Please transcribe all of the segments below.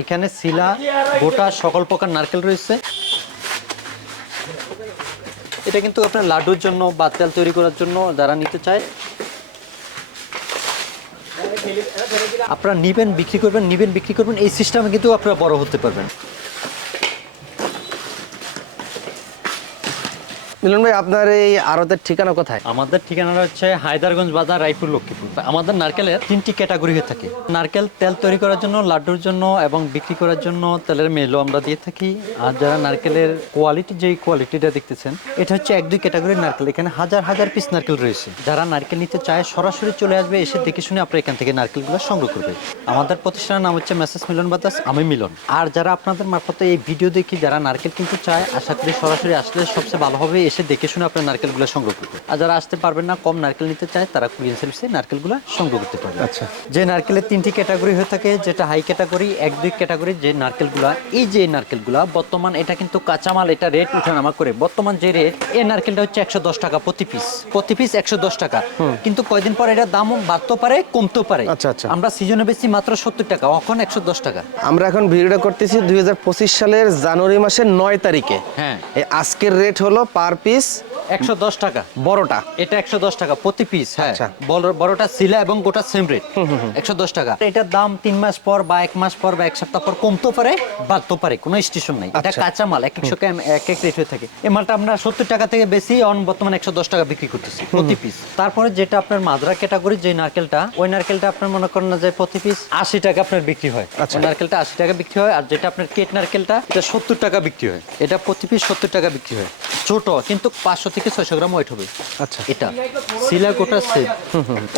এখানে শিলা, গোটা সকল প্রকার নারকেল রয়েছে। এটা কিন্তু আপনার লাড্ডুর জন্য বা তেল তৈরি করার জন্য যারা নিতে চায়। আপনারা নিবেন, বিক্রি করবেন, নিবেন, বিক্রি করবেন, এই সিস্টেমে কিন্তু আপনারা বড় হতে পারবেন। মিলন ভাই, আপনার এই আড়তের ঠিকানা কোথায়? আমাদের ঠিকানাটা হচ্ছে হায়দারগঞ্জ বাজার, রায়পুর, লক্ষ্মীপুর। আমাদের নারকেলের তিনটি ক্যাটাগরি হয়ে থাকে। নারকেল তেল তৈরি করার জন্য, লাড্ডুর জন্য এবং বিক্রি করার জন্য তেলের মেলও আমরা দিয়ে থাকি। আর যারা নারকেলের কোয়ালিটি যে কোয়ালিটিটা দেখতেছেন, এটা হচ্ছে এক, দুই ক্যাটাগরির নারকেল। এখানে হাজার হাজার পিস নারকেল রয়েছে। যারা নারকেল নিতে চায়, সরাসরি চলে আসবে, এসে দেখে শুনে আপনারা এখান থেকে নারকেলগুলো সংগ্রহ করবে। আমাদের প্রতিষ্ঠানের নাম হচ্ছে মেসেজ মিলন বাতাস, আমি মিলন। আর যারা আপনাদের মারফতে এই ভিডিও দেখি যারা নারকেল কিনতে চায়, আশা করি সরাসরি আসলে সবচেয়ে ভালো হবে এসে দেখে শুনে আপনার নারকেলগুলো সংগ্রহ করবে আর যারা আসতে পারবেন না কম নারকেল নিতে চায় তারা কুরিয়ার সার্ভিসে নারকেলগুলো সংগ্রহ করতে পারবে আচ্ছা। যে নারকেলের তিনটি ক্যাটাগরি হয়ে থাকে যেটা হাই ক্যাটাগরি এক দুই ক্যাটাগরি যে নারকেলগুলা এই যে নারকেলগুলা বর্তমান এটা কিন্তু কাঁচামাল এটা রেট উঠানামা করে। বর্তমান যে রেট এই নারকেলটা হচ্ছে একশো দশ টাকা প্রতি পিস প্রতি পিস একশো দশ টাকা। কিন্তু কয়দিন পর এটা দাম বাড়তেও পারে কমতেও পারে। আচ্ছা, আচ্ছা। আমরা সিজনে বেশি মাত্র সত্তর টাকা এখন একশো দশ টাকা। আমরা এখন ভিডিওটা করতেছি দুই হাজার পঁচিশ সালের জানুয়ারি মাসের নয় তারিখে। হ্যাঁ। আজকের রেট হলো পার পিস একশো দশ টাকা। বড়টা। এটা একশো দশ টাকা প্রতি পিস হ্যাঁ। আচ্ছা। বড়টা সিলা এবং গোটা সেম রেট একশো দশ টাকা। এটার দাম তিন মাস পর বা এক মাস পর বা এক সপ্তাহ পর কমতেও পারে বাড়তেও পারে কোনো স্টেশন নেই। এটা। কাঁচা মাল এক একশো গ্রাম এক এক রেট হয়ে থাকে। এই মালটা আমরা সত্তর টাকা থেকে বেশি অন বর্তমানে একশো দশ টাকা বিক্রি করতেছি প্রতি পিস তারপরে যেটা আপনার মাদ্রা ক্যাটাগরি যে নারকেলটা ওই নারকেলটা আপনার মনে করেন না যে প্রতি পিস আশি টাকা আপনার বিক্রি হয়। আচ্ছা। নারকেলটা আশি টাকা বিক্রি হয় আর যেটা আপনার কেট নারকেলটা এটা সত্তর টাকা বিক্রি হয়। এটা প্রতি পিস সত্তর টাকা বিক্রি হয়। ছোট কিন্তু পাঁচশো থেকে ছয়শো গ্রাম ওয়েট হবে। আচ্ছা। এটা। সিলা গোটা সেট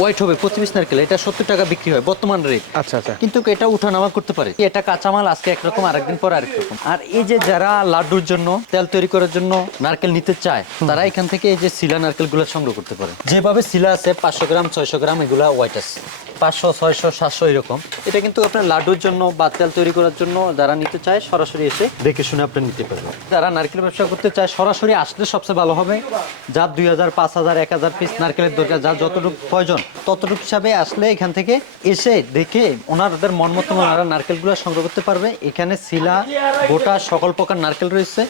ওয়াইট হবে প্রতি পিস নারকেল। এটা সত্তর টাকা বিক্রি হয় বর্তমান রেট আচ্ছা আচ্ছা। কিন্তু এটা উঠানামা করতে পারে। এটা কাঁচামাল আজকে একরকম আরেকদিন পর আরেক রকম আর এই যে যারা লাড্ডুর জন্য তেল তৈরি করার জন্য নারকেল নিতে চায় তারা এখান থেকে এই যে শিলা নারকেলগুলো সংগ্রহ করতে পারে। যেভাবে শিলা আছে পাঁচশো গ্রাম ছয়শো গ্রাম এগুলা হোয়াইট আছে। পাঁচশো, ছয়শো, সাতশো এরকম। এটা কিন্তু আপনার লাড্ডুর জন্য বা তেল তৈরি করার জন্য যারা নিতে চায় সরাসরি এসে দেখে শুনে আপনি নিতে পারবেন। যারা নারকেল ব্যবসা করতে চায় সরাসরি আসলে সবচেয়ে ভালো হবে। যার দুই হাজার, পাঁচ হাজার, এক হাজার পিস নারকেলের দরকার, যার যতটুকু প্রয়োজন ততটুকু হিসাবে আসলে এখান থেকে এসে দেখে ওনাদের মন মতো ওনারা নারকেলগুলো সংগ্রহ করতে পারবে। এখানে শিলা, গোটা সকল প্রকার নারকেল রয়েছে।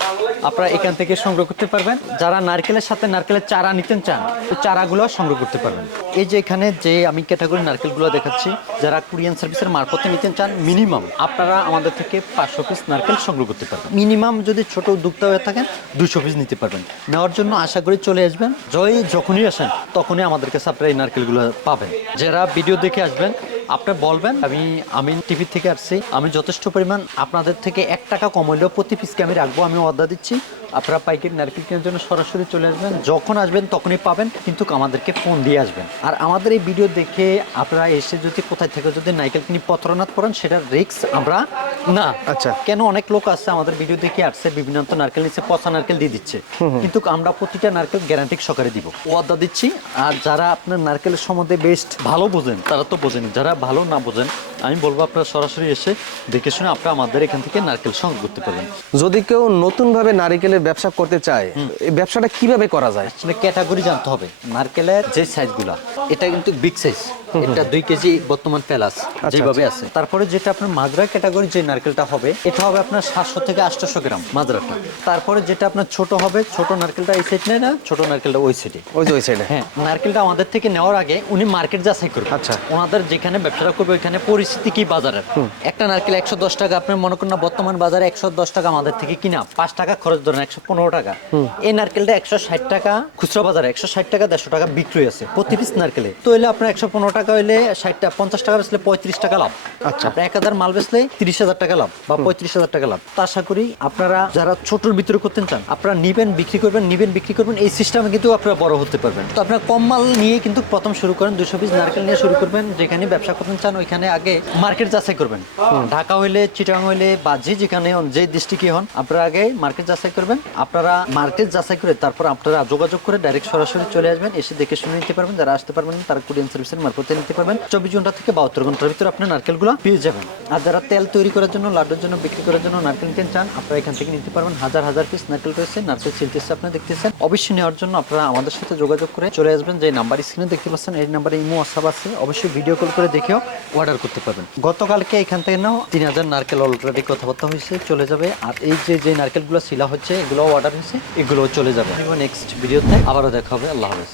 আপনারা এখান থেকে সংগ্রহ করতে পারবেন। যারা নারকেলের সাথে নারকেলের চারা নিতে চান চারাগুলো সংগ্রহ করতে পারবেন। এই যে এখানে যে আমি ক্যাটাগরি নারকেলগুলো দেখাচ্ছি। যারা কুরিয়ান সার্ভিসের মারফতে নিতে চান, মিনিমাম আপনারা আমাদের থেকে পাঁচশো পিস নারকেল সংগ্রহ করতে পারবেন। মিনিমাম যদি ছোট উদ্যোক্তা হয়ে থাকেন দুশো পিস নিতে পারবেন। নেওয়ার জন্য আশা করি চলে আসবেন। জয় যখনই আসেন, তখনই আমাদের কাছে আপনারা এই নারকেলগুলো পাবেন। যারা ভিডিও দেখে আসবেন, আপনি বলবেন, আমি আমি টিভি থেকে আসছি। আমি যথেষ্ট পরিমাণ আপনাদের থেকে এক টাকা কম প্রতি পিসকে আমি রাখব, আমি অর্ডার দিচ্ছি। আপনারা পাইকারি নারকেল কেনার জন্য সরাসরি চলে আসবেন। যখন আসবেন তখনই পাবেন কিন্তু আমাদেরকে ফোন দিয়ে আসবেন। আর আমাদের এই ভিডিও দেখে আপনারা এসে যদি কোথায় থেকে যদি নারকেল কিনে পত্রনাথ করেন সেটার রিস্ক আমরা না। আচ্ছা। কেন অনেক লোক আছে আমাদের ভিডিও দেখে আসছে বিভিন্ন তো নারকেল নিচ্ছে পচা নারকেল দিয়ে দিচ্ছে। কিন্তু আমরা প্রতিটা নারকেল গ্যারান্টি সহকারে দিব। ওয়াদা দিচ্ছি আর যারা আপনার নারকেলের সম্বন্ধে বেস্ট ভালো বোঝেন তারা তো বোঝেন। যারা ভালো না বোঝেন আমি বলব আপনারা সরাসরি এসে দেখে শুনে আপনারা আমাদের এখান থেকে নারকেল সংগ্রহ করতে পারবেন। যদি কেউ নতুন ভাবে নারিকেলের ব্যবসা করতে চায় এই ব্যবসাটা কীভাবে করা যায়? আসলে ক্যাটাগরি জানতে হবে। নারকেলের যে সাইজগুলো এটা কিন্তু বিগ সাইজ এটা দুই কেজি বর্তমান প্যালাস যেভাবে আছে। তারপরে যেটা আপনার মাদ্রা ক্যাটাগরি যে নারকেলটা হবে এটা হবে আপনার সাতশো থেকে আটশোশো গ্রাম মাদ্রাটা। তারপরে যেটা আপনার ছোট হবে ছোট নারকেলটা এই সাইড নেয় না ছোট নারকেলটা ওই সাইডে ওই যে ওই সাইডে হ্যাঁ নারকেলটা আমাদের থেকে নেওয়ার আগে উনি মার্কেট যা যাচাই করবে। আচ্ছা। ওনাদের যেখানে ব্যবসাটা করবে ওইখানে পরিস্থিতি কি বাজারের? একটা নারকেল একশো দশ টাকা আপনি মনে করেন না বর্তমান বাজারে একশো দশ টাকা আমাদের থেকে কিনা পাঁচ টাকা খরচ ধরেন একশো পনেরো টাকা। এই নারকেলটা একশো ষাট টাকা খুচরা বাজারে একশো ষাট টাকা দেড়শো টাকা বিক্রি আছে প্রতি পিস নারকেলে। তো হইলে আপনার একশো পনেরো টাকা হইলে ষাট টাকা পঞ্চাশ টাকা বেচলে পঁয়ত্রিশ টাকা লাভ। আচ্ছা। আপনি এক হাজার মাল বেচলে তিরিশ হাজার টাকা লাভ বা পঁয়ত্রিশ হাজার টাকা লাভ। তা আশা করি আপনারা যারা ছোটর ভিতরে করতে চান আপনারা নিবেন বিক্রি করবেন নিবেন বিক্রি করবেন এই সিস্টেমে কিন্তু আপনারা বড় হতে পারবেন। তো আপনারা কম মাল নিয়ে কিন্তু প্রথম শুরু করেন দুশো পিস নারকেল নিয়ে শুরু করবেন যেখানে ব্যবসা করতে চান ওইখানে আগে মার্কেট যাচাই করবেন। ঢাকা হইলে চিটাং হইলে বা যে যেখানে হন যে ডিস্ট্রিক্টে হন আপনারা আগে মার্কেট যাচাই করবেন আপনারা মার্কেট যাচাই করে তারপর আপনারা যোগাযোগ করে ডাইরেক্ট সরাসরি চলে আসবেন, এসে দেখে শুনে নিতে পারবেন, যারা আসতে পারবেন তারা কুরিয়ান সার্ভিসের মারফত নিতে পারবেন। চব্বিশ ঘণ্টা থেকে বাহাত্তর ঘণ্টার ভিতরে আপনি নারকেলগুলো পেয়ে যাবেন। আর যারা তেল তৈরি করার জন্য, লাড্ডুর জন্য, বিক্রি করার জন্য নারকেল নিতে চান, আপনারা এখান থেকে নিতে পারবেন হাজার হাজার পিস নারকেল রয়েছে। নারকেল ছিলতেছে আপনি দেখতেছেন। অবশ্যই নেওয়ার জন্য আপনারা আমাদের সাথে যোগাযোগ করে চলে আসবেন। যে নাম্বার স্ক্রিনে দেখতে পাচ্ছেন, এই নাম্বারে ইমো হোয়াটসঅ্যাপ আছে। অবশ্যই ভিডিও কল করে দেখেও অর্ডার করতে পারবেন। গতকালকে এখান থেকে নাও তিন হাজার নারকেল অলরেডি কথাবার্তা হয়েছে, চলে যাবে। আর এই যে যে নারকেলগুলো শিলা হচ্ছে এগুলো অর্ডার হয়েছে এগুলো চলে যাবে। নেক্সট ভিডিওতে আবারও দেখা হবে আল্লাহ হাফেজ।